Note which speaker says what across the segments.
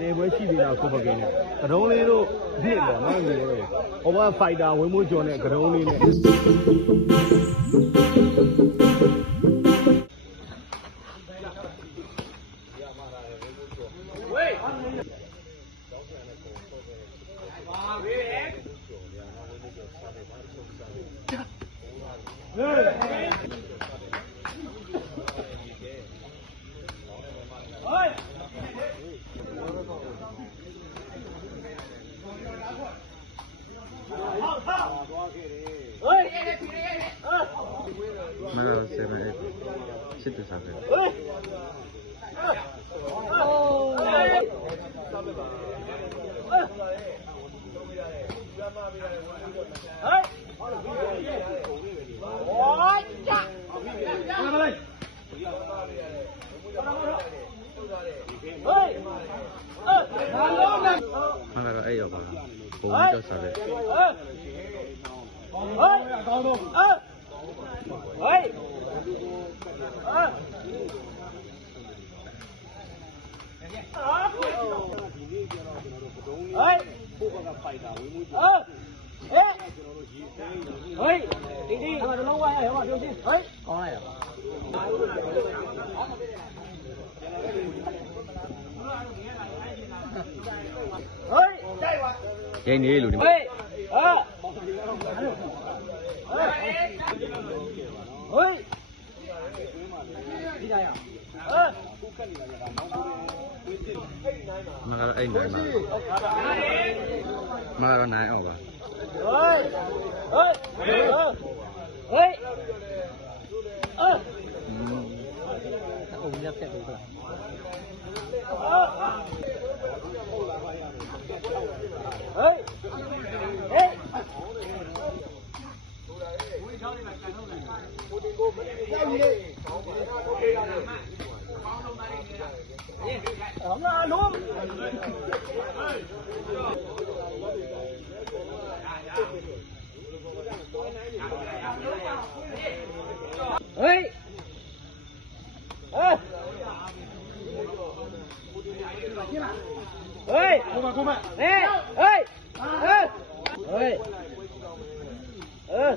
Speaker 1: တင်ပွဲရှိသေးတာကိုပကင်းနဲ့ကတုံးလေးတို့ပြစ်တယ်မဟုတ်ဘူးလေဟိုဘဖိုက်တာဝင်းမိုးကျော်နဲ့ကတုံးလေးနဲ့
Speaker 2: မ 8စစ်တူစားပဲမကတော့အဲ့ရောက်ပါလားဘုံကြောက်စားပဲ ရိုင်းနေလို့ဒီမှာ မကတော့အဲ့နိုင်ပါမကတော့နိုင်အောင်ပါ Đóng ra luôn. Ê! Ê! ơi ê ê ê ê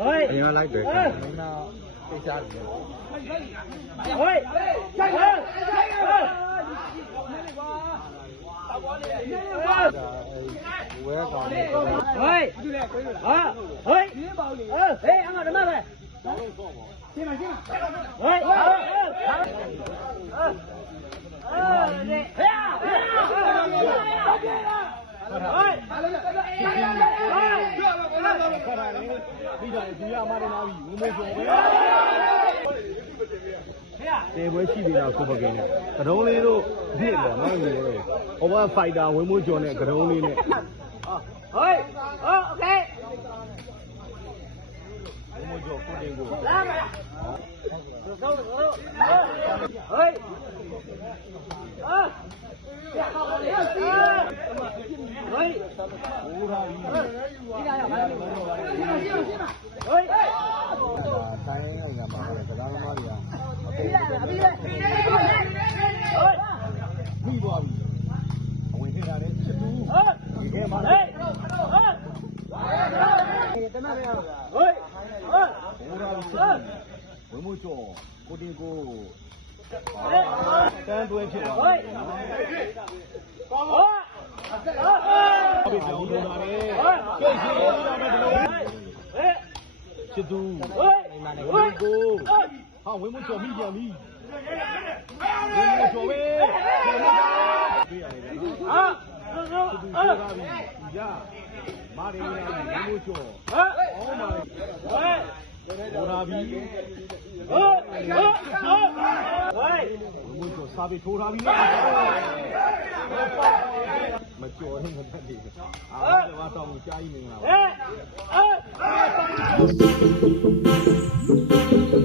Speaker 2: အရင်လိုက်တယ်ဝဲကောင်လေး
Speaker 3: ဟေးဟာဟေးဟေးဟေးအမဓမ္မပဲရှင်းပါရှင်းပါဟေးဟာအာဟေး ဖတ်ထားတယ်
Speaker 1: ပြီးတော့ဒီရမတဲ့နာပြီးဝမိုးဆုံးပဲတေပွဲရှိသေးတာကိုပကင်းနဲ့ကရုံးလေးတို့ဒီလောမဟုတ်ဘူးလေ။ Over Fighter ဝင်းမိုးကျော်နဲ့ကရုံးလေးနဲ့
Speaker 3: ဟိုးဟိုး Okay
Speaker 1: ဝင်းမိုးကျော်ကိုတင်ကို
Speaker 3: လာမလားဟိုးဟိုး
Speaker 1: ဘူးထားပြီ
Speaker 3: ဒီကရပါလိမ့်မယ်ဟေး
Speaker 2: တိုင်းအိမ်ကမှာကစားသမားတွေက
Speaker 3: အပြီးလားအပြီးလားဟေး
Speaker 1: ပြီးသွားပြီအဝင်ထင်တာလေချစ်သူ
Speaker 3: ဟေး
Speaker 1: ဒီကဲမှာ
Speaker 3: ဟေးဟေးတမရဟေးဟေး
Speaker 1: ဘူးထားပြီချစ်သူဝင်းမိုးကျော်ကိုတင်ကို တန်းတွဲဖြစ်သွား
Speaker 3: ဟေး
Speaker 1: တယ်
Speaker 3: ဟေးဟေး
Speaker 1: ပြစ်ကြောင်းလုံးလာတယ်ကျိတ်ရှိလို့ရမယ်ဒီလိုချစ်သူဝင်းကိုဟာဝင်းမကျော်မိပြန်ပြီဝင်းမကျော်ပဲကျော်မပြရတယ်နော်
Speaker 3: ဟာ
Speaker 1: ချစ်သူကျော်လာပြီရမာရီနာဝင်းမကျော်
Speaker 3: ဟဲ့
Speaker 1: အော်မာ
Speaker 3: ဟဲ့
Speaker 1: ဘောလာပြီ
Speaker 3: ဟဲ့ဟဲ့ဟဲ့ဟဲ့
Speaker 1: ဝင်းမကျော်စာပေထိုးထားပြီမကျော်ရင်မတတ်ဘူးအာဒီမှာတော့ကြားကြီးနေလား
Speaker 3: ဟဲ့ဟဲ့